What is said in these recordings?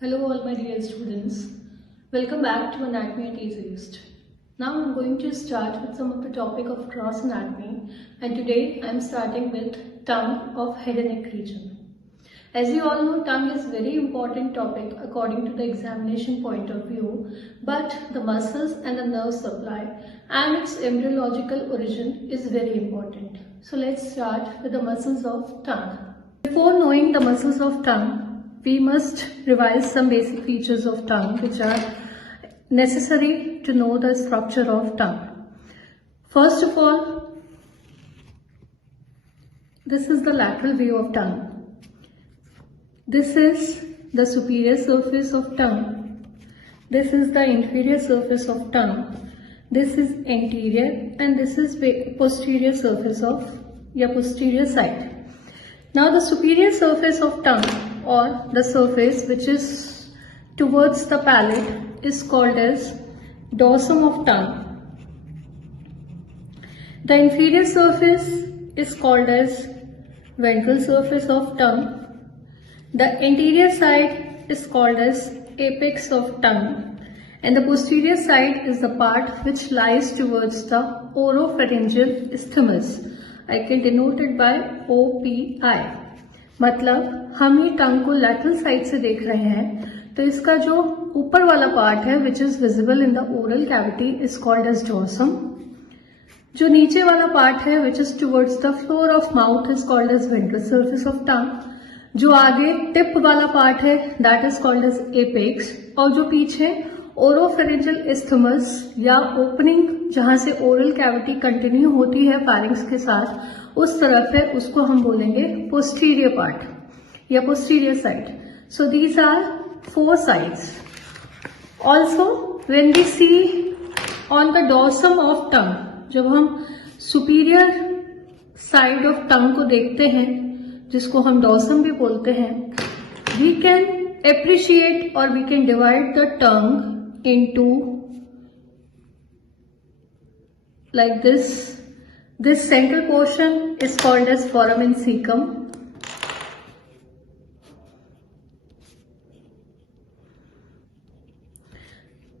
Hello all my dear students. Welcome back to Anatomy at Easiest. Now I'm going to start with some of the topic of gross anatomy, and today I'm starting with tongue of head and neck region. As you all know, tongue is very important topic according to the examination point of view, but the muscles and the nerve supply and its embryological origin is very important. So let's start with the muscles of tongue. Before knowing the muscles of tongue, we must revise some basic features of tongue which are necessary to know the structure of tongue. First of all, this is the lateral view of tongue. This is the superior surface of tongue. This is the inferior surface of tongue. This is anterior and this is posterior surface of posterior side. Now the superior surface of tongue, or the surface which is towards the palate, is called as dorsum of tongue. The inferior surface is called as ventral surface of tongue. The anterior side is called as apex of tongue, and the posterior side is the part which lies towards the oropharyngeal isthmus. I can denote it by OPI. मतलब हम ये टंग को lateral side से देख रहे हैं, तो इसका जो ऊपर वाला पार्ट है which is visible in the oral cavity is called as dorsum. जो नीचे वाला पार्ट है which is towards the floor of mouth is called as ventral surface of tongue. जो आगे टिप वाला पार्ट है that is called as apex, और जो पीछे ओरोफेरेंजियल इस्थमस या ओपनिंग जहां से ओरल कैविटी कंटिन्यू होती है फारिंग्स के साथ उस तरफ है, उसको हम बोलेंगे पोस्टीरियर पार्ट या posterior side. So these are 4 sides. Also when we see on the dorsum of tongue, जब हम सुपीरियर साइड ऑफ टंग को देखते हैं जिसको हम डोर्सम भी बोलते हैं, we can appreciate or we can divide the tongue into like this. This central portion is called as foramen cecum.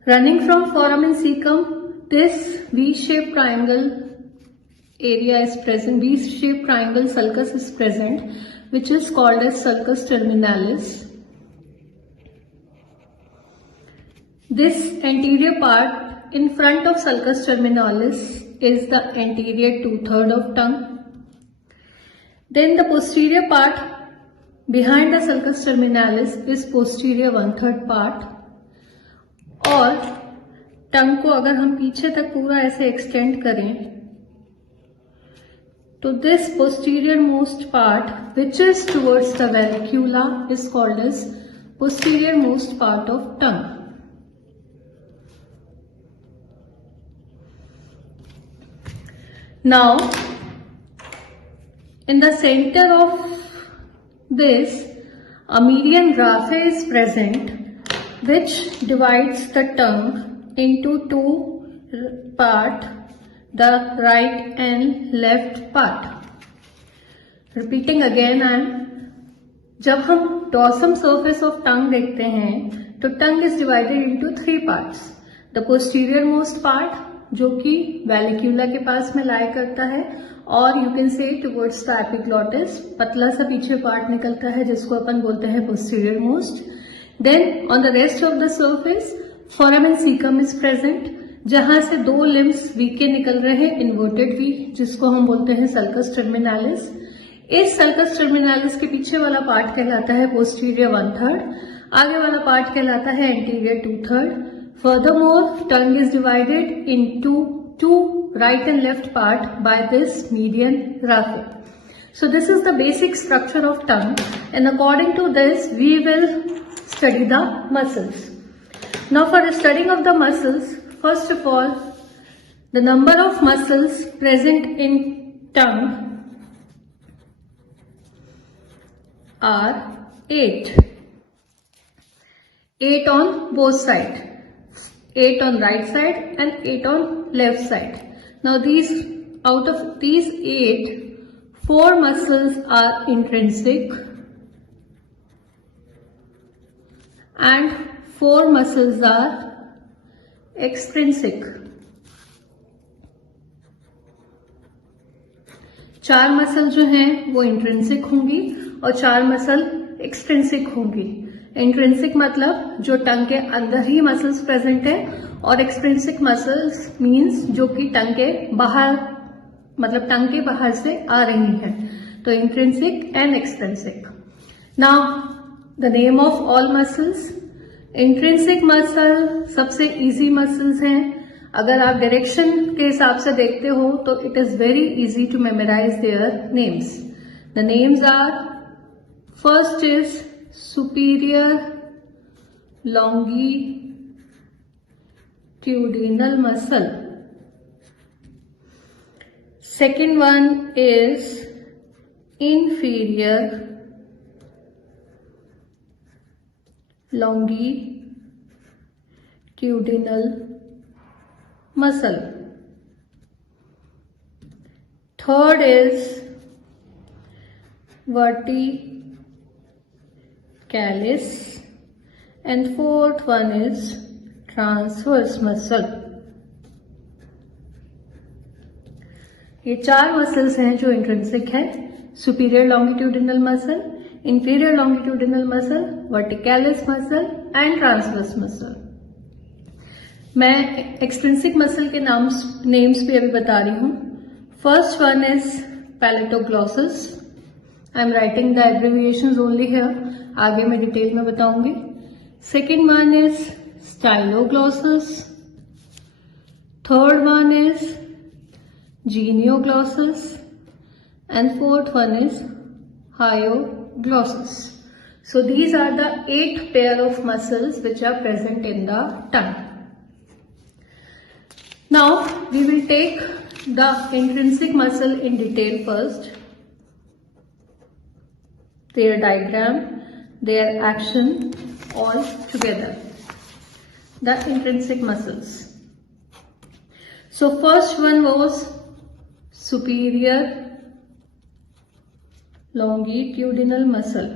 Running from foramen cecum, this V-shaped triangle area is present. V-shaped triangle sulcus is present, which is called as sulcus terminalis. This anterior part in front of sulcus terminalis is the anterior 2/3 of tongue. Then the posterior part behind the sulcus terminalis is posterior 1/3 part. और टंग को अगर हम पीछे तक पूरा ऐसे एक्सटेंड करें तो this posterior most part which is towards the vallecula is called as posterior most part of tongue. Now, in the center of this, a median raphe is present, which divides the tongue into 2 parts, the right and left part. Repeating again, जब हम dorsum surface of tongue देखते हैं, तो tongue is divided into 3 parts. The posterior most part, जो कि वैलिक्यूला के पास में लाई करता है, और you can say towards the epiglottis, पतला सा पीछे पार्ट निकलता है जिसको अपन बोलते हैं posterior most. Then on the rest of the surface foramen caecum is present, जहां से 2 लिम्स वी के निकल रहे हैं, इन्वर्टेड वी, जिसको हम बोलते हैं सल्कस टर्मिनालिस. इस सल्कस टर्मिनालिस के पीछे वाला पार्ट कहलाता है पोस्टीरियर 1/3, आगे वाला पार्ट कहलाता है एंटीरियर 2/3. Furthermore, tongue is divided into 2 right and left part by this median raphe. So this is the basic structure of tongue, and according to this we will study the muscles. Now for the studying of the muscles, first of all, the number of muscles present in tongue are 8. 8 on both sides. 8 on right side and 8 on left side. Now out of these 8, 4 muscles are intrinsic and 4 muscles are extrinsic. 4 मसल जो हैं वो इंट्रिंसिक होंगी और 4 muscle extrinsic होंगी। इंट्रिंसिक मतलब जो टंग के अंदर ही मसल्स प्रेजेंट है और एक्सट्रिंसिक मसल्स मींस जो कि टंग के बाहर मतलब टंग के बाहर से आ रही है। तो intrinsic and extrinsic. Now the name of all muscles. Intrinsic muscle सबसे इजी मसल्स हैं। अगर आप डायरेक्शन के हिसाब से देखते हो तो it is very easy to memorise their names. The names are, first is superior longitudinal muscle. Second one is inferior longitudinal muscle. Third is verticalis and fourth one is transverse muscle. ये 4 मसल्स हैं जो intrinsic है। Superior longitudinal muscle, inferior longitudinal muscle, verticalis muscle and transverse muscle. मैं extrinsic muscle के names भी अभी बता रही हूं। First one is palatoglossus. I am writing the abbreviations only here, आगे मैं डिटेल में बताऊंगी। Second one is styloglossus. Third one is genioglossus and fourth one is hyoglossus. So these are the 8 pair of muscles which are present in the tongue. Now we will take the intrinsic muscle in detail first. Their diagram, their action all together. The intrinsic muscles. So first one was superior longitudinal muscle.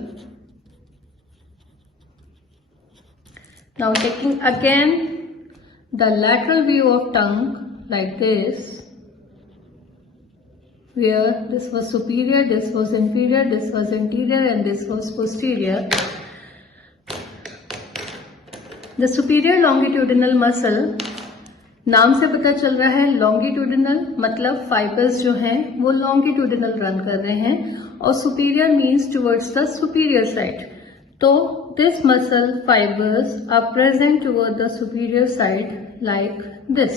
Now taking again the lateral view of tongue like this, where this was superior, this was inferior, this was anterior and this was posterior. The superior longitudinal muscle, नाम से पता चल रहा है लॉन्गिट्यूडिनल मतलब फाइबर्स जो हैं वो लॉन्गिट्यूडिनल रन कर रहे हैं और superior means towards the superior side. तो this muscle fibers are present toward the superior side like this.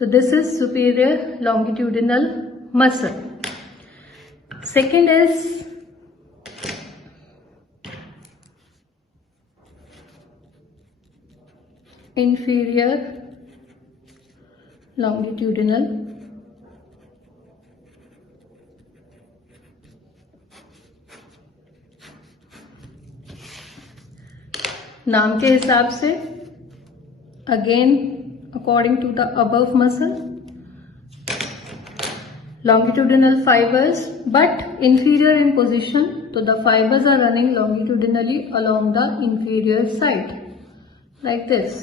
So this is superior longitudinal muscle. Second is inferior longitudinal नाम के हिसाब से again according to the above muscle longitudinal fibers but inferior in position, so the fibers are running longitudinally along the inferior side like this.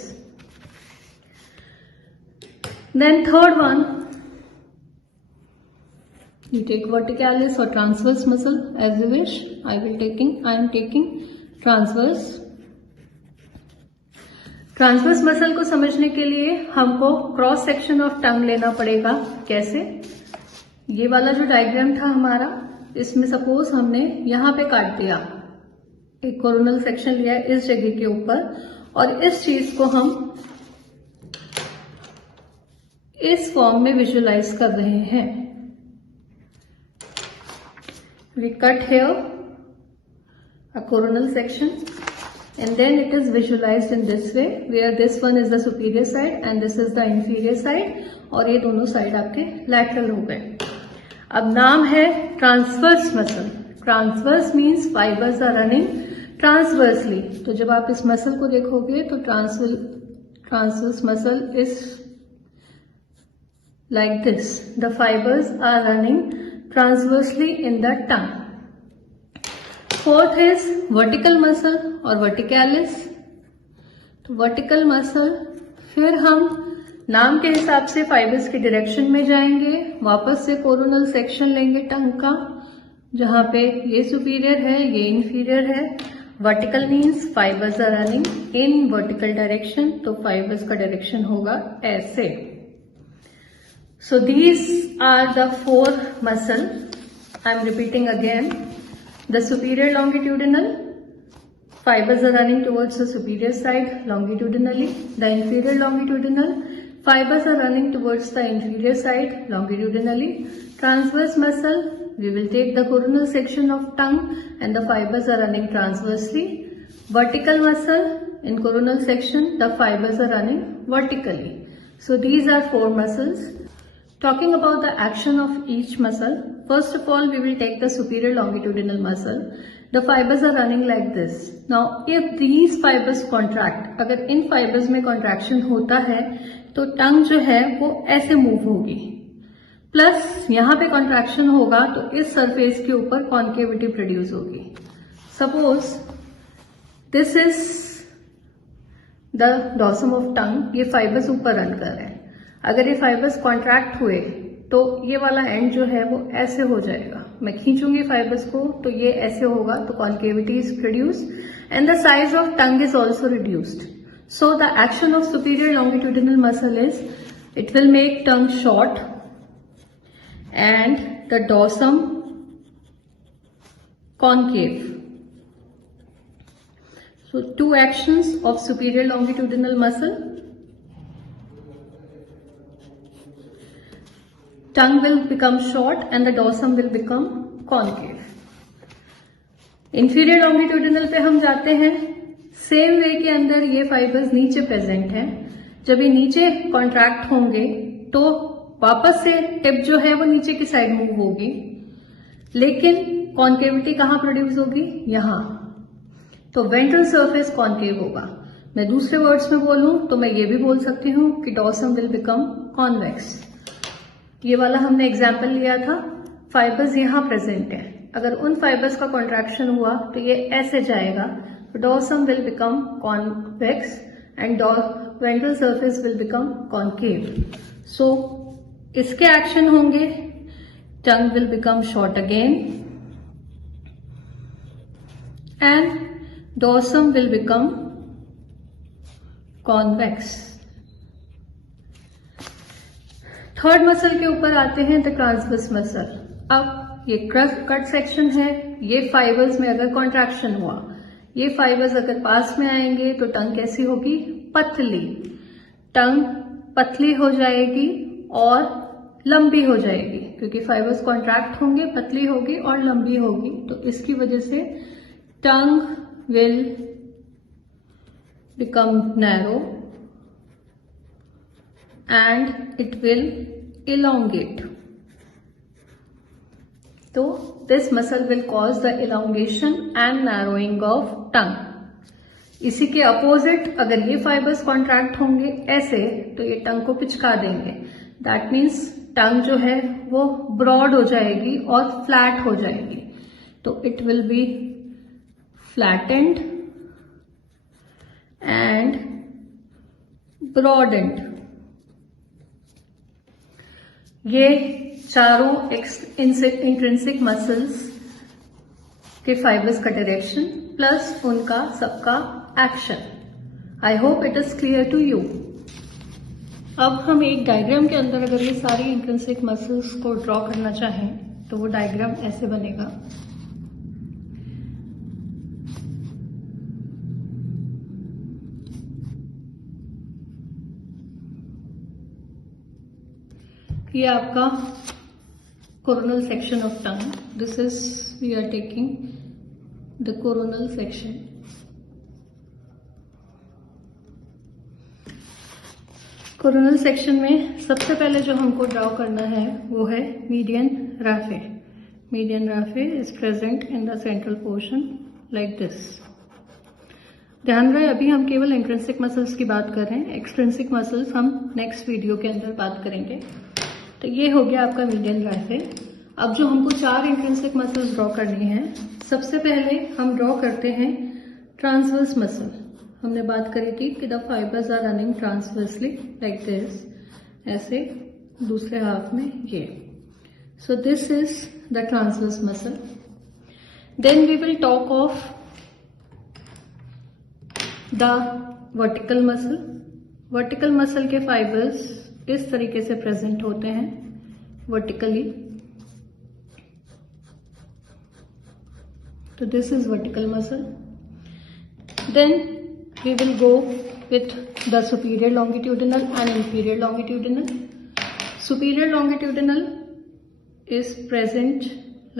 Then third one, you take verticalis or transverse muscle as you wish. I am taking transverse. Transverse muscle को समझने के लिए हमको cross section of टंग लेना पड़ेगा। कैसे? ये वाला जो डायग्राम था हमारा, इसमें सपोज हमने यहां पे काट दिया, एक कोरोनल सेक्शन लिया इस जगह के ऊपर और इस चीज को हम इस फॉर्म में विजुअलाइज कर रहे हैं। We cut here a coronal section and then it is visualized in this way where this one is the superior side and this is the inferior side और ये दोनों साइड आपके lateral हो गए। अब नाम है transverse muscle. Transverse means fibres are running transversely. तो जब आप इस मसल को देखोगे तो transverse muscle is like this. The fibers are running transversely in the tongue. Fourth is vertical muscle और वर्टिकैलिस। तो वर्टिकल मसल, फिर हम नाम के हिसाब से फाइबर्स की डायरेक्शन में जाएंगे, वापस से कोरोनल सेक्शन लेंगे टंग का, जहां पे ये सुपीरियर है, ये इंफीरियर है। Vertical means fibres are running in vertical direction, तो फाइबर्स का डायरेक्शन होगा ऐसे। So these are the 4 muscle. I am repeating again. The superior longitudinal, fibers are running towards the superior side longitudinally. The inferior longitudinal, fibers are running towards the inferior side longitudinally. Transverse muscle, we will take the coronal section of tongue and the fibers are running transversely. Vertical muscle, in coronal section, the fibers are running vertically. So these are 4 muscles. Talking about the action of each muscle, first of all, we will take the superior longitudinal muscle. The fibers are running like this. Now, if these fibers contract, अगर इन fibers में contraction होता है, तो टंग जो है वो ऐसे मूव होगी। प्लस यहाँ पे contraction होगा तो इस सरफेस के ऊपर कॉन्केविटी प्रोड्यूस होगी। Suppose this is the dorsum of tongue, ये फाइबर्स ऊपर रन कर रहे हैं। अगर ये फाइबर्स कॉन्ट्रैक्ट हुए तो ये वाला एंड जो है वो ऐसे हो जाएगा। मैं खींचूंगी फाइबर्स को तो ये ऐसे होगा, तो concavity is produced and the size of tongue is also reduced. So the action of superior longitudinal muscle is it will make tongue short and the dorsum concave. So 2 actions of superior longitudinal muscle. Tongue will become short and the dorsum will become concave. Inferior longitudinal पे हम जाते हैं। Same way के अंदर ये फाइबर्स नीचे प्रेजेंट हैं। जब ये नीचे कॉन्ट्रैक्ट होंगे तो वापस से टिप जो है वो नीचे की साइड मूव होगी, लेकिन कॉन्केविटी कहाँ प्रोड्यूस होगी? यहाँ। तो वेंट्रल सरफेस कॉन्केव होगा। मैं दूसरे वर्ड्स में बोलूं तो मैं ये भी बोल सकती हूँ कि डॉर्सम विल बिकम कॉन्वेक्स। ये वाला हमने एग्जाम्पल लिया था, फाइबर्स यहाँ प्रेजेंट है। अगर उन फाइबर्स का कॉन्ट्रैक्शन हुआ तो ये ऐसे जाएगा, dorsum will become convex and ventral surface will become concave. So इसके एक्शन होंगे, tongue will become short again and dorsum will become convex. Third muscle के ऊपर आते हैं, द ट्रांसवर्स मसल। अब ये कट सेक्शन है, ये फाइबर्स में अगर कॉन्ट्रैक्शन हुआ, ये फाइबर्स अगर पास में आएंगे तो टंग कैसी होगी? पतली। टंग पतली हो जाएगी और लंबी हो जाएगी, क्योंकि फाइबर्स कॉन्ट्रैक्ट होंगे, पतली होगी और लंबी होगी। तो इसकी वजह से tongue will become narrow and it will elongate. So this muscle will cause the elongation and narrowing of tongue. इसी के अपोजिट अगर ये फाइबर्स कॉन्ट्रैक्ट होंगे ऐसे, तो ये टंग को पिचका देंगे। दैट मीन्स टंग जो है वो ब्रॉड हो जाएगी और फ्लैट हो जाएगी। तो it will be flattened and broadened. ये चारों इंट्रिंसिक मसल्स के फाइबर्स का डायरेक्शन प्लस उनका सबका action. I hope it is clear to you. अब हम एक डायग्राम के अंदर अगर ये सारी इंट्रिंसिक मसल्स को ड्रॉ करना चाहें तो वो डायग्राम ऐसे बनेगा। ये आपका coronal section of tongue. This is we are taking the coronal section. Coronal section में सबसे पहले जो हमको ड्रॉ करना है वो है median Rafe. Median Rafe is present in the central portion like this. ध्यान रहे अभी हम केवल इंट्रिंसिक मसल्स की बात कर रहे हैं, एक्सट्रिंसिक मसल्स हम नेक्स्ट वीडियो के अंदर बात करेंगे। तो ये हो गया आपका मीडियन राफे। अब जो हमको 4 इंट्रिंसिक मसल्स ड्रॉ करनी है, सबसे पहले हम ड्रॉ करते हैं ट्रांसवर्स मसल। हमने बात करी थी कि the fibres are running transversely like this, ऐसे दूसरे हाफ में ये। So this is the transverse muscle. Then we will talk of the vertical muscle. Vertical muscle के फाइबर्स इस तरीके से प्रेजेंट होते हैं वर्टिकली। तो this is vertical muscle. Then we will go with the superior longitudinal and inferior longitudinal. Superior longitudinal is present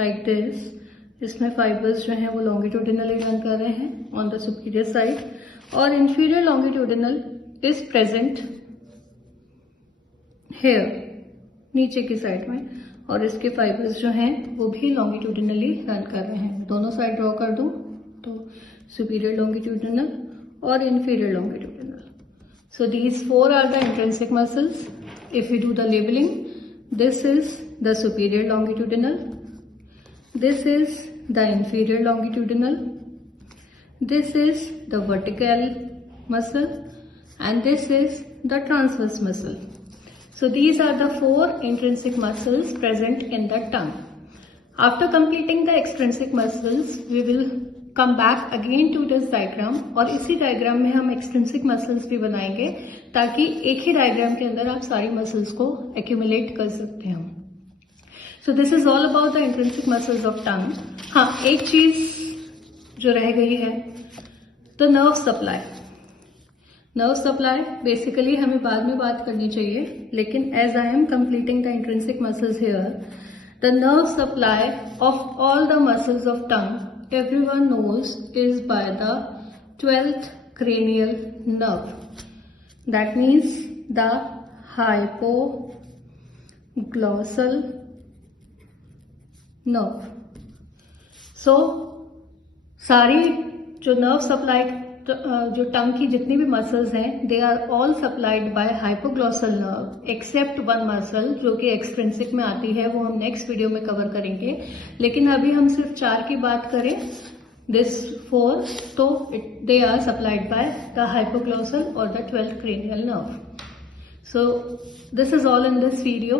like this. इसमें फाइबर्स जो हैं वो longitudinally रन कर रहे हैं on the superior side, और inferior longitudinal is present here, नीचे की साइड में, और इसके फाइबर्स जो हैं वो भी longitudinally रन कर रहे हैं। दोनों साइड ड्रॉ कर दूं तो superior longitudinal or inferior longitudinal. So these four are the intrinsic muscles. If we do the labeling, this is the superior longitudinal, this is the inferior longitudinal, this is the vertical muscle, and this is the transverse muscle. So these are the four intrinsic muscles present in the tongue. After completing the extrinsic muscles, we will come back again to this diagram, और इसी डायग्राम में हम extrinsic muscles भी बनाएंगे ताकि एक ही डायग्राम के अंदर आप सारी मसल्स को एक्यूमुलेट कर सकते हो। So this is all about the intrinsic muscles of tongue. हाँ, एक चीज जो रह गई है, the nerve supply. Nerve supply basically हमें बाद में बात करनी चाहिए, लेकिन as I am completing the intrinsic muscles here, the nerve supply of all the muscles of tongue everyone knows is by the 12th cranial nerve. That means the hypoglossal nerve. So सारी जो nerve supply, जो टंग की जितनी भी muscles हैं, they are all supplied by hypoglossal nerve except one muscle जो कि एक्सट्रिंसिक में आती है, वो हम नेक्स्ट वीडियो में कवर करेंगे। लेकिन अभी हम सिर्फ 4 की बात करें, दिस 4, तो they are supplied by the hypoglossal और the 12th cranial nerve. So this is all in this video.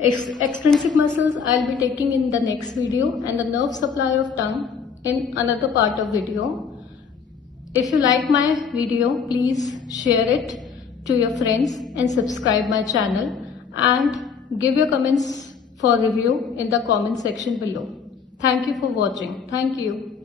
Extrinsic muscles I'll be taking in the next video, and the nerve supply of tongue in another part of video. If you like my video, please share it to your friends and subscribe my channel, and give your comments for review in the comment section below. Thank you for watching. Thank you.